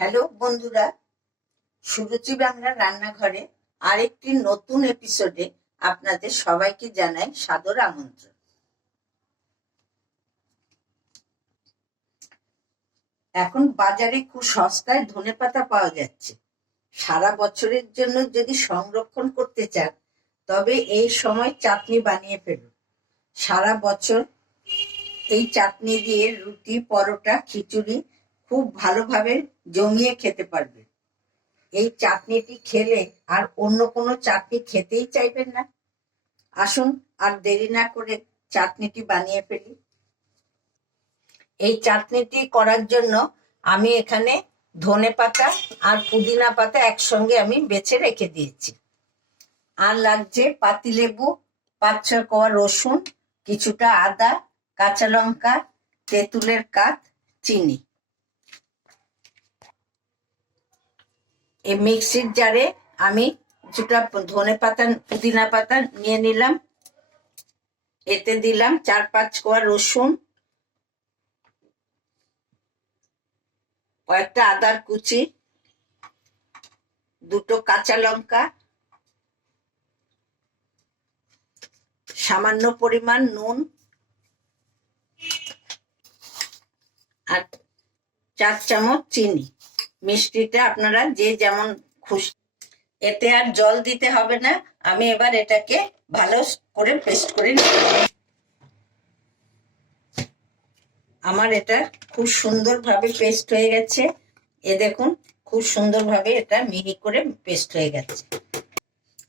Hello বন্ধুরা, সুরুচি বাংলা রান্নাঘরে আরেকটি নতুন এপিসোডে আপনাদের সবাইকে জানাই সাদর আমন্ত্রণ। এখন বাজারে খুব সস্তায় ধনেপাতা পাওয়া যাচ্ছে। সারা বছরের জন্য যদি সংরক্ষণ করতে চান, তবে এই সময় চাটনি বানিয়ে ফেলুন। সারা বছর এই চাটনি দিয়ে রুটি, পরোটা, খিচুড়ি খুব ভালোভাবে জমিয়ে খেতে পারবেন এই চাটনিটি খেলে আর অন্য কোনো চাটনি খেতেই চাইবেন না। আসুন আর দেরি না করে চাটনিটি বানিয়ে ফেলি। এই চাটনিটি করার জন্য আমি এখানে ধনে পাতা আর পুদিনা পাতা একসঙ্গে আমি বেছে রেখে দিয়েছি। আর লাগছে পাতিলেবু পাঁচ ছয় কোয়া রসুন, কিছুটা আদা, কাঁচা লঙ্কা, তেঁতুলের কাঠ চিনি। এই মিক্সির জারে আমি কিছুটা ধনে পাতা, পুদিনা পাতা নিয়ে নিলাম। এতে দিলাম চার পাঁচ কোয়া রসুন, কয়েকটা আদার কুচি, দুটো কাঁচা লঙ্কা, সামান্য পরিমাণ নুন আর চার চামচ চিনি। মিষ্টিটা আপনারা যে যেমন খুশি। এতে আর জল দিতে হবে না। আমি এবার এটাকে ভালো করে পেস্ট করে আমার এটা খুব সুন্দরভাবে পেস্ট হয়ে গেছে। এ দেখুন, খুব সুন্দরভাবে এটা মিহি করে পেস্ট হয়ে গেছে।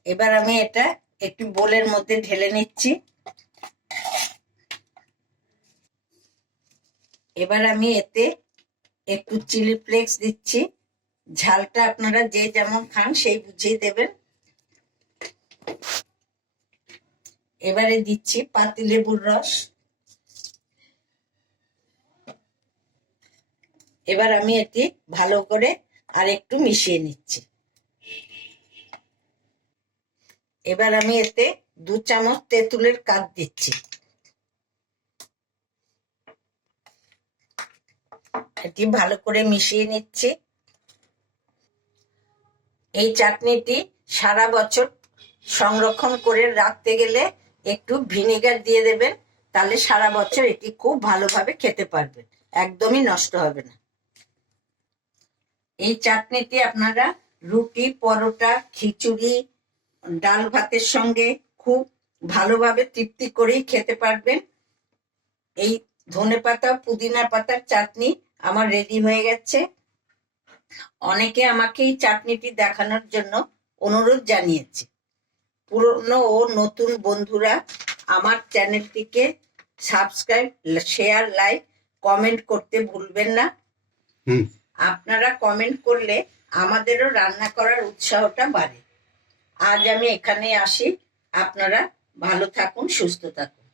এবার আমি এটা একটু বোলের মধ্যে ঢেলে নিচ্ছি। এবার আমি এতে একটু চিলি ফ্লেক্স দিচ্ছি। ঝালটা আপনারা যে যেমন খান সেই বুঝিয়ে দেবেন। এবারে দিচ্ছি পাতিলেবুর রস। এবার আমি এটি ভালো করে আর একটু মিশিয়ে নিচ্ছি। এবার আমি এতে দু চামচ তেঁতুলের কাঠ দিচ্ছি। এটি ভালো করে মিশিয়ে নিচ্ছি। এই চাটনিটি সারা বছর সংরক্ষণ করে রাখতে গেলে একটু ভিনেগার দিয়ে দেবেন, তাহলে সারা বছর এটি খুব ভালোভাবে খেতে পারবেন, একদমই নষ্ট হবে না। এই চাটনিটি আপনারা রুটি, পরোটা, খিচুড়ি, ডাল ভাতের সঙ্গে খুব ভালোভাবে তৃপ্তি করেই খেতে পারবেন। এই ধনে পাতা পুদিনা পাতার চাটনি আমার রেডি হয়ে গেছে। অনেকে আমাকে এই চাটনিটি দেখানোর জন্য অনুরোধ জানিয়েছে। পুরনো ও নতুন বন্ধুরা আমার চ্যানেলটিকে সাবস্ক্রাইব শেয়ার লাইক কমেন্ট করতে ভুলবেন না। আপনারা কমেন্ট করলে আমাদেরও রান্না করার উৎসাহটা বাড়ে। আজ আমি এখানে আসি। আপনারা ভালো থাকুন সুস্থ থাকুন।